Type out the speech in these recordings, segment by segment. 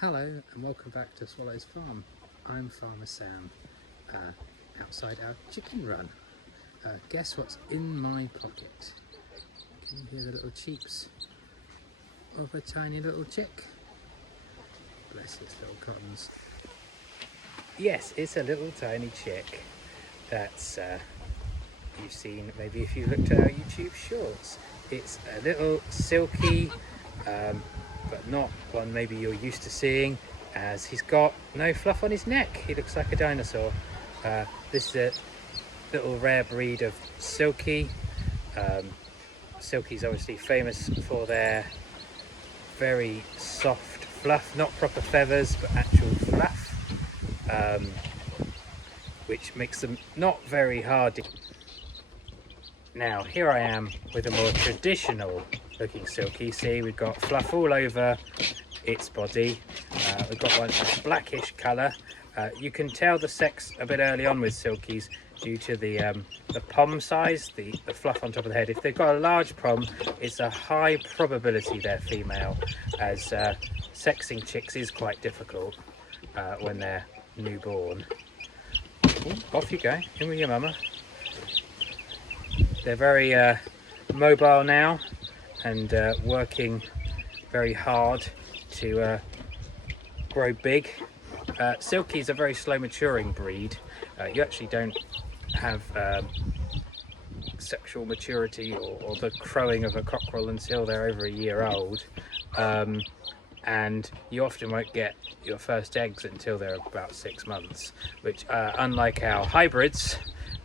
Hello and welcome back to Swallow's Farm. I'm Farmer Sam, outside our chicken run. Guess what's in my pocket? Can you hear the little cheeps of a tiny little chick? Bless his little cottons. Yes, it's a little tiny chick that's you've seen maybe if you looked at our YouTube shorts. It's a little Silkie, but not one maybe you're used to seeing, as he's got no fluff on his neck. He looks like a dinosaur. This is a little rare breed of Silkie. Silkie's obviously famous for their very soft fluff, not proper feathers but actual fluff, which makes them not very hardy. Now here I am with a more traditional looking Silkie. See, we've got fluff all over its body. We've got one blackish colour. You can tell the sex a bit early on with Silkies due to the pom size, the fluff on top of the head. If they've got a large pom, it's a high probability they're female, as sexing chicks is quite difficult when they're newborn. Ooh, off you go, in with your mama. They're very mobile now and working very hard to grow big. Silkie is a very slow maturing breed. You actually don't have sexual maturity or the crowing of a cockerel until they're over a year old, and you often won't get your first eggs until they're about 6 months, which unlike our hybrids,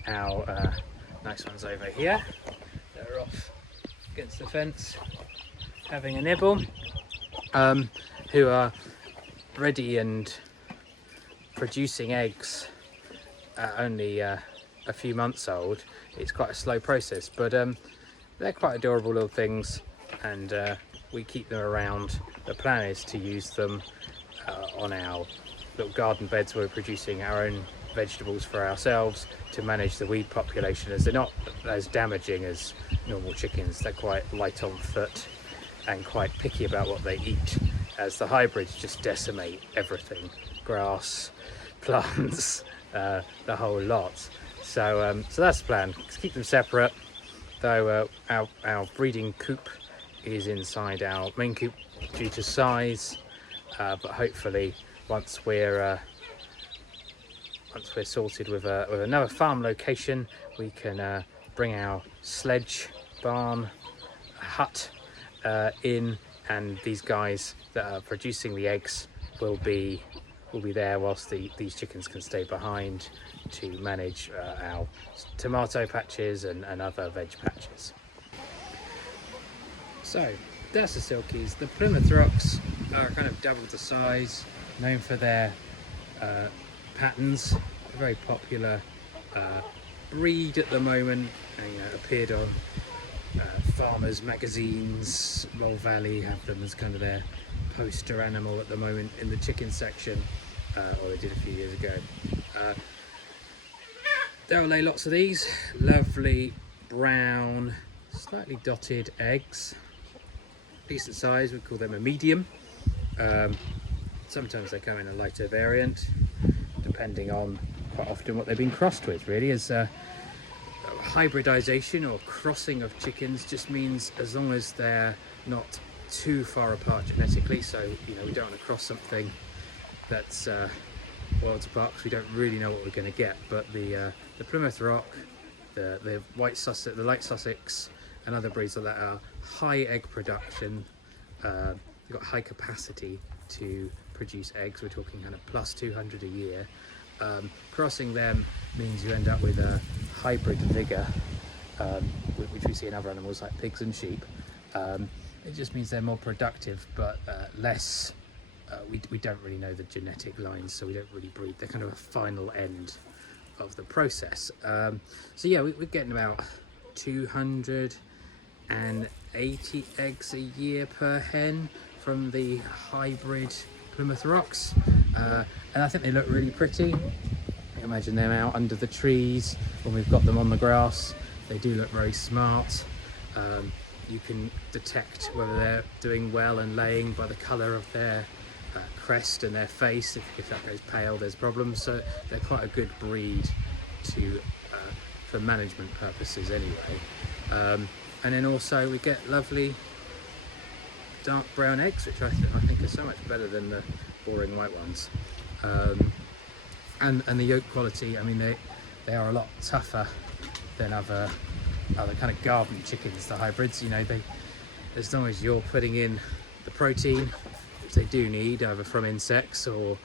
our nice ones over here, they're off against the fence having a nibble, who are ready and producing eggs at only a few months old. It's quite a slow process, but they're quite adorable little things, and we keep them around. The plan is to use them on our little garden beds where we're producing our own vegetables for ourselves to manage the weed population, as they're not as damaging as normal chickens. They're quite light on foot and quite picky about what they eat, as the hybrids just decimate everything, grass, plants, the whole lot. So that's the plan, to keep them separate, though our breeding coop is inside our main coop due to size, but hopefully once we're sorted with another farm location, we can bring our sledge, barn, hut in, and these guys that are producing the eggs will be there whilst these chickens can stay behind to manage our tomato patches and other veg patches. So that's the Silkies. The Plymouth Rocks are kind of double the size, known for their patterns. A very popular breed at the moment, and appeared on farmers magazines. Mole Valley have them as kind of their poster animal at the moment in the chicken section, or they did a few years ago. They'll lay lots of these lovely brown, slightly dotted eggs, decent size. We call them a medium. Sometimes they come in a lighter variant, depending on quite often what they've been crossed with, really. As hybridization or crossing of chickens just means as long as they're not too far apart genetically, so we don't want to cross something that's worlds apart, because we don't really know what we're going to get. But the Plymouth Rock, the white Sussex, the light Sussex, and other breeds like that are high egg production. They've got high capacity to produce eggs. We're talking kind of plus 200 a year. Crossing them means you end up with a hybrid vigor, which we see in other animals like pigs and sheep. It just means they're more productive, but less. We don't really know the genetic lines, so we don't really breed. They're kind of a final end of the process. So yeah, we're getting about 280 eggs a year per hen from the hybrid Plymouth Rocks, and I think they look really pretty. Imagine them out under the trees when we've got them on the grass. They do look very smart. You can detect whether they're doing well and laying by the colour of their crest and their face. If that goes pale, there's problems. So they're quite a good breed to for management purposes anyway. And then also we get lovely dark brown eggs, which I think are so much better than the boring white ones. And the yolk quality, I mean, they are a lot tougher than other kind of garden chickens, the hybrids. You know, as long as you're putting in the protein, which they do need, either from insects or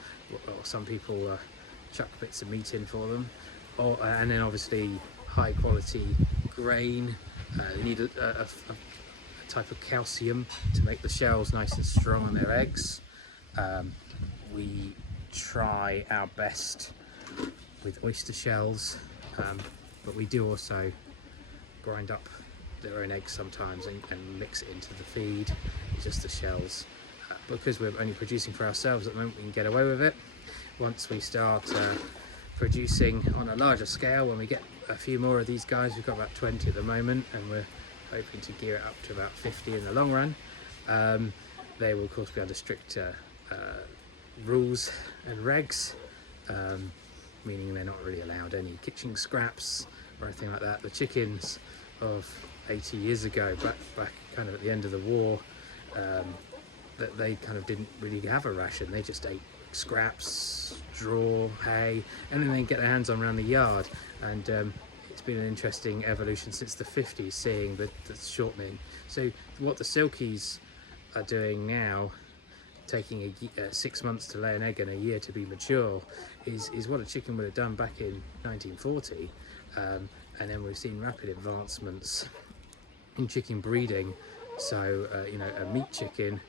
some people chuck bits of meat in for them, and then obviously high quality grain. They need a type of calcium to make the shells nice and strong on their eggs. We try our best with oyster shells, but we do also grind up their own eggs sometimes and mix it into the feed, just the shells. Because we're only producing for ourselves at the moment, we can get away with it. Once we start producing on a larger scale, when we get a few more of these guys, we've got about 20 at the moment, and we're hoping to gear it up to about 50 in the long run. They will of course be under strict rules and regs, meaning they're not really allowed any kitchen scraps or anything like that. The chickens of 80 years ago, back kind of at the end of the war, that they kind of didn't really have a ration. They just ate scraps, straw, hay, and then they get their hands on around the yard. And it's been an interesting evolution since the 50s, seeing the shortening. So what the Silkies are doing now, taking 6 months to lay an egg and a year to be mature, is what a chicken would have done back in 1940. And then we've seen rapid advancements in chicken breeding. So you know, a meat chicken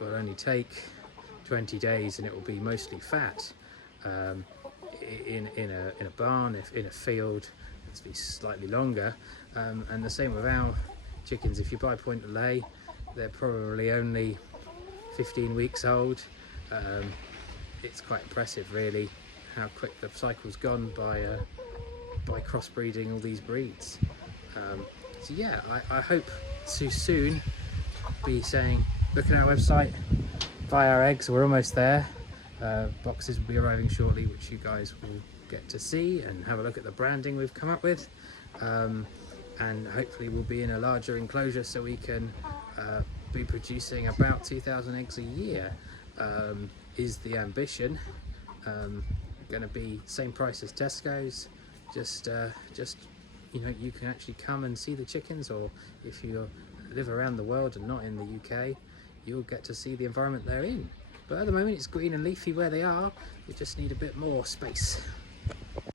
will only take 20 days and it will be mostly fat. In a barn, if in a field, it's be slightly longer. And the same with our chickens. If you buy point of lay, they're probably only 15 weeks old. It's quite impressive really how quick the cycle's gone by crossbreeding all these breeds. So yeah, I hope to soon be saying, look at our website, buy our eggs. We're almost there. Boxes will be arriving shortly, which you guys will get to see and have a look at the branding we've come up with. And hopefully we'll be in a larger enclosure so we can be producing about 2,000 eggs a year, is the ambition. Going to be same price as Tesco's, just you know, you can actually come and see the chickens, or if you live around the world and not in the UK, you'll get to see the environment they're in. But at the moment it's green and leafy where they are. We just need a bit more space.